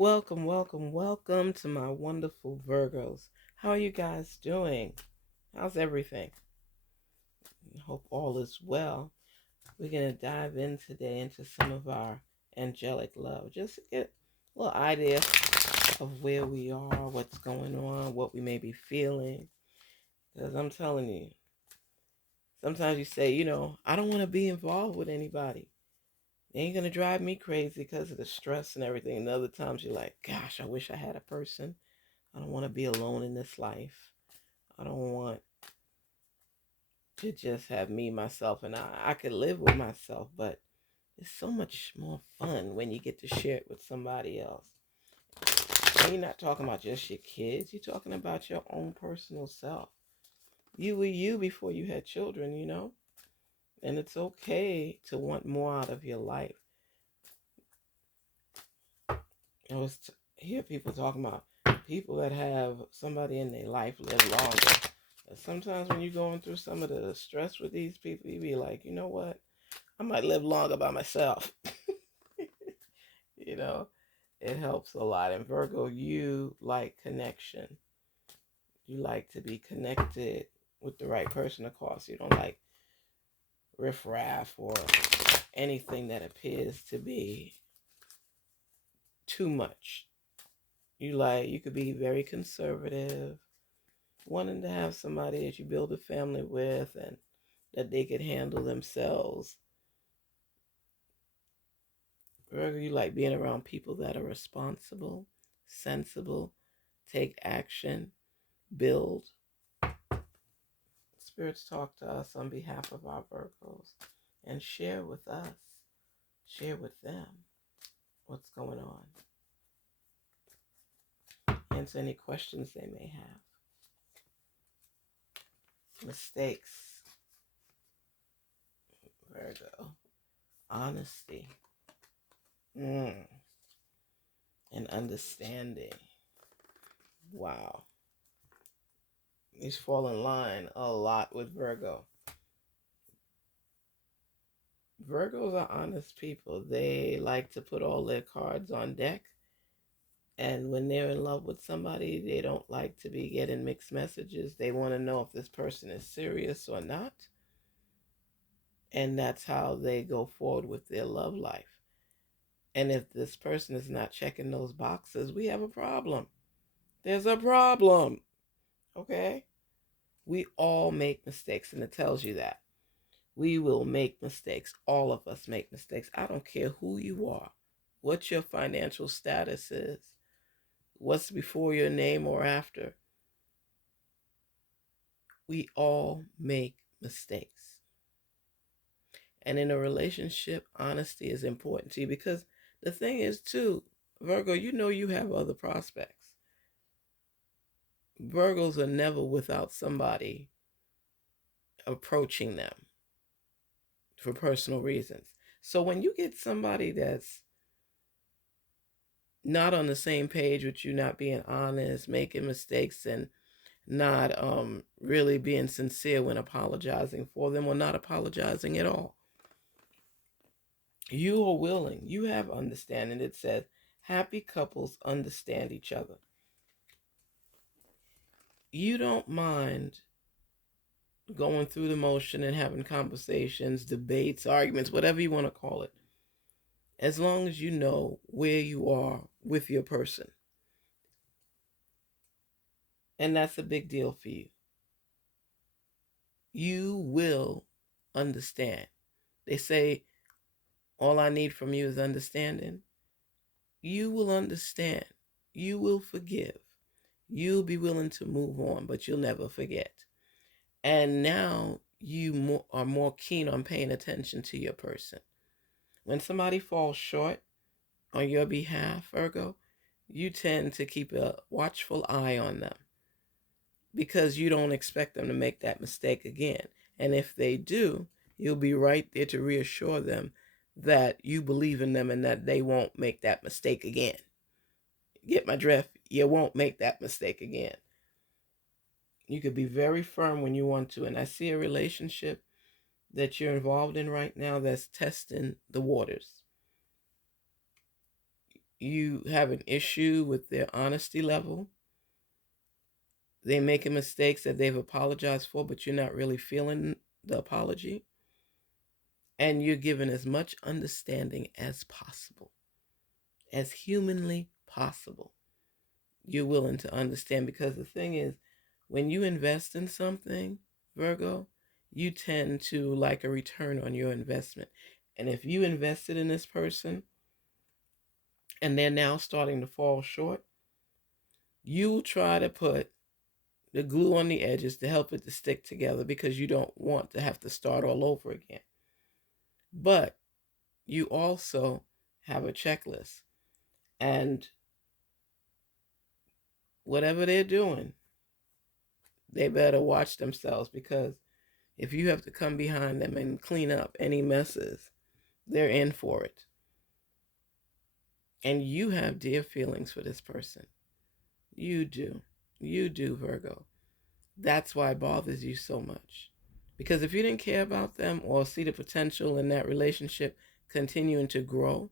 Welcome to my wonderful Virgos. How are you guys doing? How's everything? I hope all is well. We're going to dive in today into some of our angelic love. Just to get a little idea of where we are, what's going on, what we may be feeling. Because I'm telling you, sometimes you say, I don't want to be involved with anybody. They ain't going to drive me crazy because of the stress and everything. And other times you're like, gosh, I wish I had a person. I don't want to be alone in this life. I don't want to just have me, myself, and I. I could live with myself, but it's so much more fun when you get to share it with somebody else. And you're not talking about just your kids. You're talking about your own personal self. You were you before you had children. And it's okay to want more out of your life. I hear people talking about people that have somebody in their life live longer. But sometimes when you're going through some of the stress with these people, you be like, you know what? I might live longer by myself. you know, it helps a lot. And Virgo, you like connection. You like to be connected with the right person, of course. You don't like riffraff or anything that appears to be too much. You could be very conservative, wanting to have somebody that you build a family with and that they could handle themselves. Virgo, you like being around people that are responsible, sensible, take action, build. Spirits talk to us on behalf of our Virgos and share with us, share with them what's going on. Answer any questions they may have. Mistakes, Virgo. Honesty. And understanding. Wow. These fall in line a lot with Virgo. Virgos are honest people. They like to put all their cards on deck. And when they're in love with somebody, they don't like to be getting mixed messages. They want to know if this person is serious or not. And that's how they go forward with their love life. And if this person is not checking those boxes, we have a problem. There's a problem. Okay? We all make mistakes, and it tells you that. We will make mistakes. All of us make mistakes. I don't care who you are, what your financial status is, what's before your name or after. We all make mistakes. And in a relationship, honesty is important to you because the thing is, too, Virgo, you have other prospects. Virgos are never without somebody approaching them for personal reasons. So when you get somebody that's not on the same page with you, not being honest, making mistakes, and not really being sincere when apologizing for them or not apologizing at all, you are willing, you have understanding. It says happy couples understand each other. You don't mind going through the motion and having conversations, debates, arguments, whatever you want to call it, as long as you know where you are with your person. And that's a big deal for you. You will understand. They say, all I need from you is understanding. You will understand. You will forgive. You'll be willing to move on, but you'll never forget. And now you are more keen on paying attention to your person. When somebody falls short on your behalf, Virgo, you tend to keep a watchful eye on them because you don't expect them to make that mistake again. And if they do, you'll be right there to reassure them that you believe in them and that they won't make that mistake again. Get my drift? You won't make that mistake again. You could be very firm when you want to. And I see a relationship that you're involved in right now that's testing the waters. you have an issue with their honesty level. They're making mistakes that they've apologized for, but you're not really feeling the apology. And you're given as much understanding as possible, as humanly possible. You're willing to understand, because the thing is, when you invest in something, Virgo, you tend to like a return on your investment. And if you invested in this person and they're now starting to fall short, you try to put the glue on the edges to help it to stick together, because you don't want to have to start all over again. But you also have a checklist, and whatever they're doing, they better watch themselves, because if you have to come behind them and clean up any messes, they're in for it. And you have dear feelings for this person. You do. You do, Virgo. That's why it bothers you so much. Because if you didn't care about them or see the potential in that relationship continuing to grow,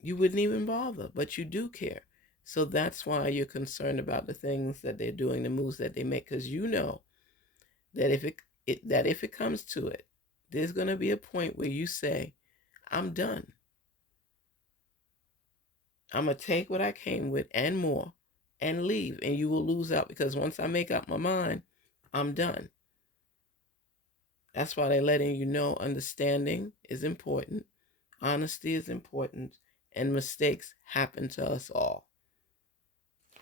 you wouldn't even bother. But you do care. So that's why you're concerned about the things that they're doing, the moves that they make, because you know that if it comes to it, there's going to be a point where you say, I'm done. I'm going to take what I came with and more and leave, and you will lose out, because once I make up my mind, I'm done. That's why they're letting you know understanding is important, honesty is important, and mistakes happen to us all.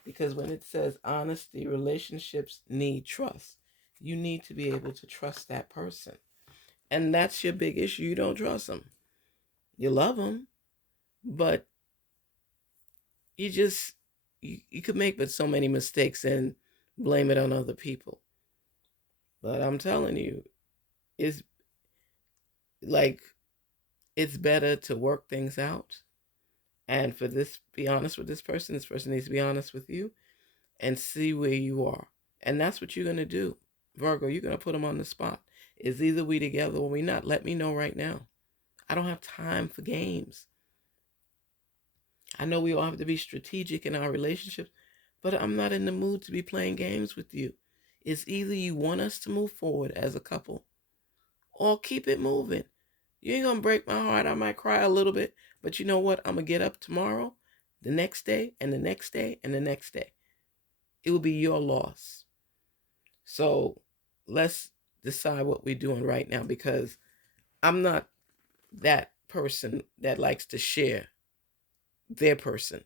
Because when it says honesty, relationships need trust. You need to be able to trust that person. And that's your big issue. You don't trust them. You love them, but you could make but so many mistakes and blame it on other people. But I'm telling you, it's like, it's better to work things out. And for this, be honest with this person. This person needs to be honest with you and see where you are. And that's what you're going to do. Virgo, you're going to put them on the spot. It's either we together or we not. Let me know right now. I don't have time for games. I know we all have to be strategic in our relationships, but I'm not in the mood to be playing games with you. It's either you want us to move forward as a couple or keep it moving. You ain't gonna break my heart. I might cry a little bit, but you know what? I'm gonna get up tomorrow, the next day, and the next day, and the next day. It will be your loss. So let's decide what we're doing right now, because I'm not that person that likes to share their person.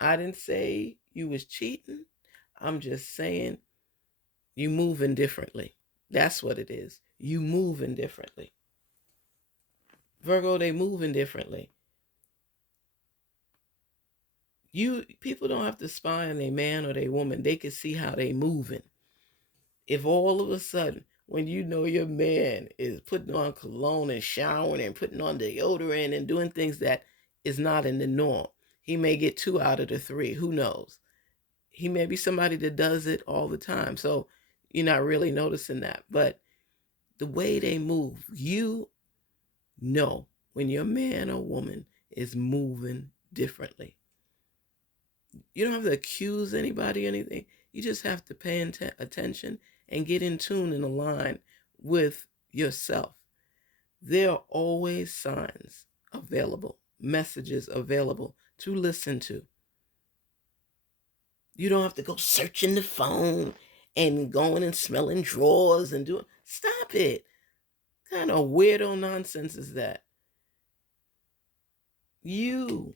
I didn't say you was cheating. I'm just saying you moving differently. That's what it is. You moving differently. Virgo, they moving differently. People don't have to spy on a man or a woman. They can see how they moving. If all of a sudden, when you know your man is putting on cologne and showering and putting on deodorant and doing things that is not in the norm, he may get 2 out of the 3. Who knows? He may be somebody that does it all the time. So you're not really noticing that. But the way they move, you know when your man or woman is moving differently. You don't have to accuse anybody or anything. You just have to pay attention and get in tune and align with yourself. There are always signs available, messages available to listen to. You don't have to go searching the phone and going and smelling drawers and doing. Stop it. What kind of weirdo nonsense is that? You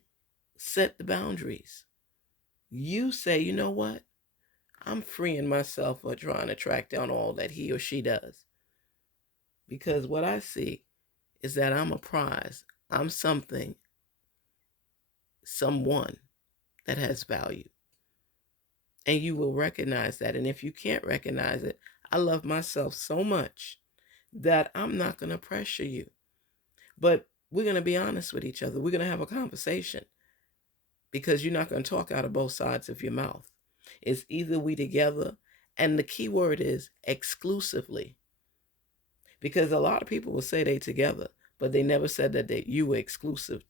set the boundaries. You say, you know what? I'm freeing myself for trying to track down all that he or she does. Because what I see is that I'm a prize. I'm something, someone that has value. And you will recognize that. And if you can't recognize it, I love myself so much that I'm not going to pressure you. But we're going to be honest with each other. We're going to have a conversation, because you're not going to talk out of both sides of your mouth. It's either we together, and the key word is exclusively. Because a lot of people will say they together, but they never said that you were exclusive.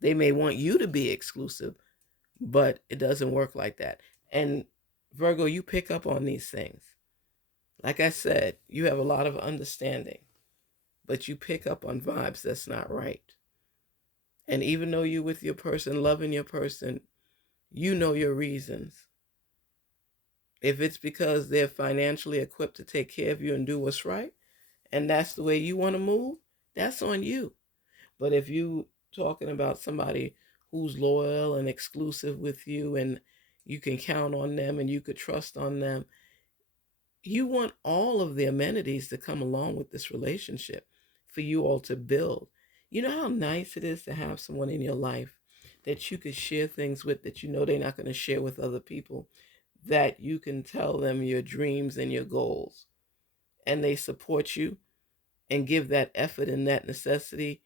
They may want you to be exclusive, but it doesn't work like that. And Virgo, you pick up on these things. Like I said, you have a lot of understanding, but you pick up on vibes that's not right. And even though you're with your person, loving your person, you know your reasons. If it's because they're financially equipped to take care of you and do what's right, and that's the way you want to move, that's on you. But if you talking about somebody who's loyal and exclusive with you and you can count on them and you could trust on them, you want all of the amenities to come along with this relationship for you all to build. You know how nice it is to have someone in your life that you could share things with that you know they're not going to share with other people, that you can tell them your dreams and your goals, and they support you and give that effort and that necessity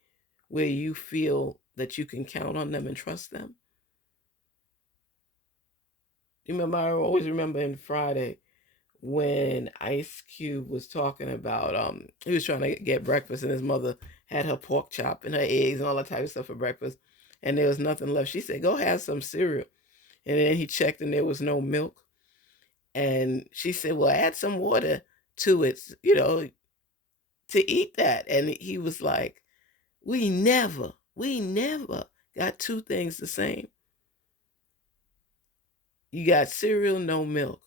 where you feel that you can count on them and trust them. You remember, I always remember in Friday when Ice Cube was talking about he was trying to get breakfast and his mother had her pork chop and her eggs and all that type of stuff for breakfast, and there was nothing left. She said, "Go have some cereal." And then he checked and there was no milk. And she said, "Well, add some water to it, to eat that." And he was like, we never got two things the same. You got cereal, no milk.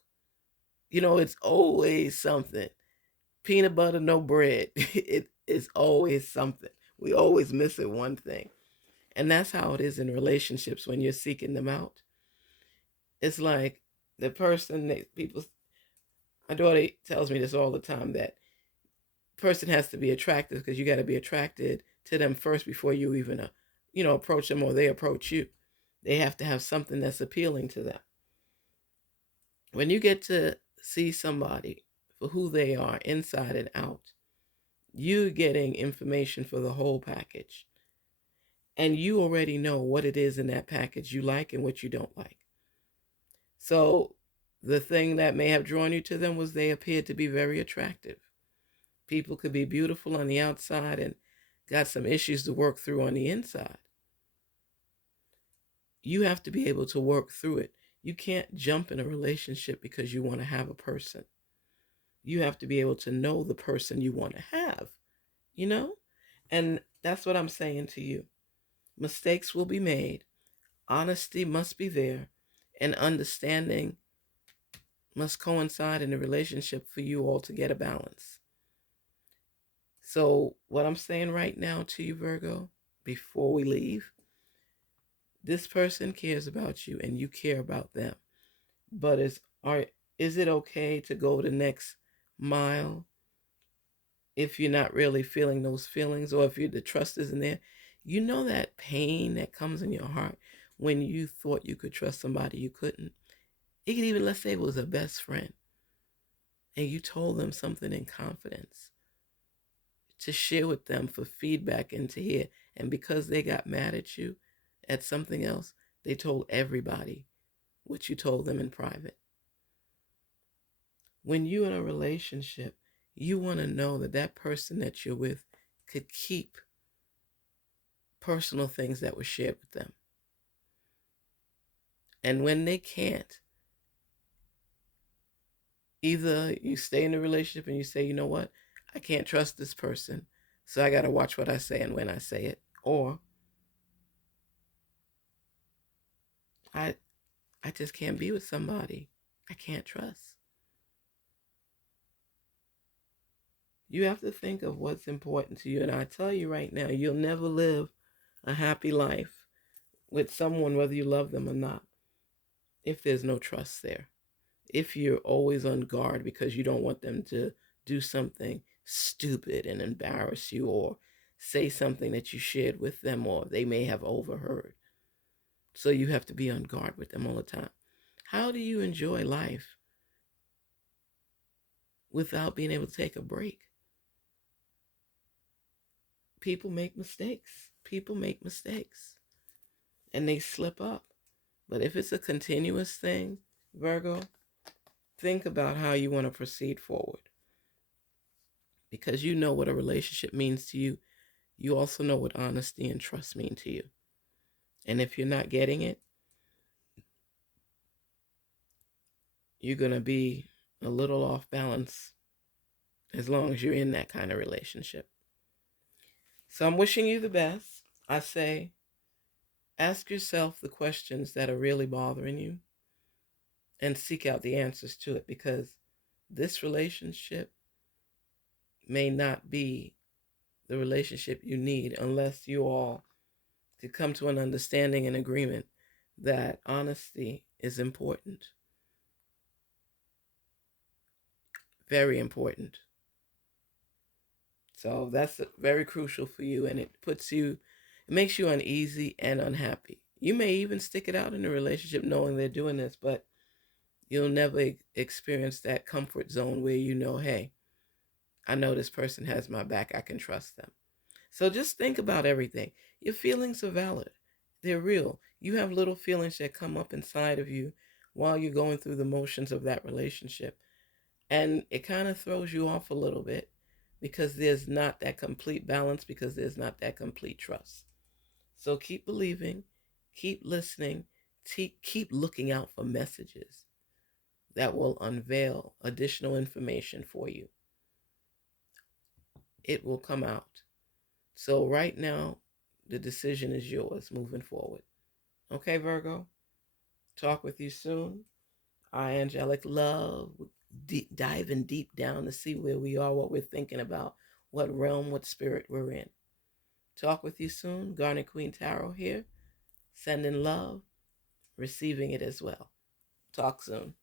It's always something. Peanut butter, no bread. It is always something. We always miss it one thing. And that's how it is in relationships when you're seeking them out. It's like the person that people, my daughter tells me this all the time, that person has to be attractive because you got to be attracted to them first before you even, approach them or they approach you. They have to have something that's appealing to them. When you get to see somebody for who they are inside and out, you're getting information for the whole package. And you already know what it is in that package you like and what you don't like. So the thing that may have drawn you to them was they appeared to be very attractive. People could be beautiful on the outside and got some issues to work through on the inside. You have to be able to work through it. You can't jump in a relationship because you want to have a person. You have to be able to know the person you want to have, you know? And that's what I'm saying to you. Mistakes will be made. Honesty must be there. And understanding must coincide in the relationship for you all to get a balance. So what I'm saying right now to you, Virgo, before we leave, this person cares about you and you care about them. But is it okay to go the next mile if you're not really feeling those feelings, or if the trust isn't there? You know that pain that comes in your heart when you thought you could trust somebody you couldn't. It could even, let's say it was a best friend and you told them something in confidence to share with them for feedback and to hear. And because they got mad at you at something else, they told everybody what you told them in private. When you're in a relationship, you want to know that that person that you're with could keep personal things that were shared with them. And when they can't, either you stay in the relationship and you say, you know what, I can't trust this person, so I got to watch what I say and when I say it. Or I just can't be with somebody I can't trust. You have to think of what's important to you. And I tell you right now, you'll never live a happy life with someone, whether you love them or not, if there's no trust there. If you're always on guard because you don't want them to do something stupid and embarrass you, or say something that you shared with them or they may have overheard. So you have to be on guard with them all the time. How do you enjoy life without being able to take a break? People make mistakes. People make mistakes. And they slip up. But if it's a continuous thing, Virgo, think about how you want to proceed forward. Because you know what a relationship means to you. you also know what honesty and trust mean to you. And if you're not getting it, you're going to be a little off balance as long as you're in that kind of relationship. So I'm wishing you the best. I say, ask yourself the questions that are really bothering you and seek out the answers to it, because this relationship may not be the relationship you need unless you all could come to an understanding and agreement that honesty is important. Very important. So that's very crucial for you, and it makes you uneasy and unhappy. You may even stick it out in a relationship knowing they're doing this, but you'll never experience that comfort zone where you know, hey, I know this person has my back. I can trust them. So just think about everything. Your feelings are valid. They're real. You have little feelings that come up inside of you while you're going through the motions of that relationship. And it kind of throws you off a little bit because there's not that complete balance, because there's not that complete trust. So keep believing, keep listening, keep looking out for messages that will unveil additional information for you. It will come out. So right now, the decision is yours moving forward. Okay, Virgo? Talk with you soon. Our angelic love, diving deep down to see where we are, what we're thinking about, what realm, what spirit we're in. Talk with you soon. Garnetqueentarot here. Sending love, receiving it as well. Talk soon.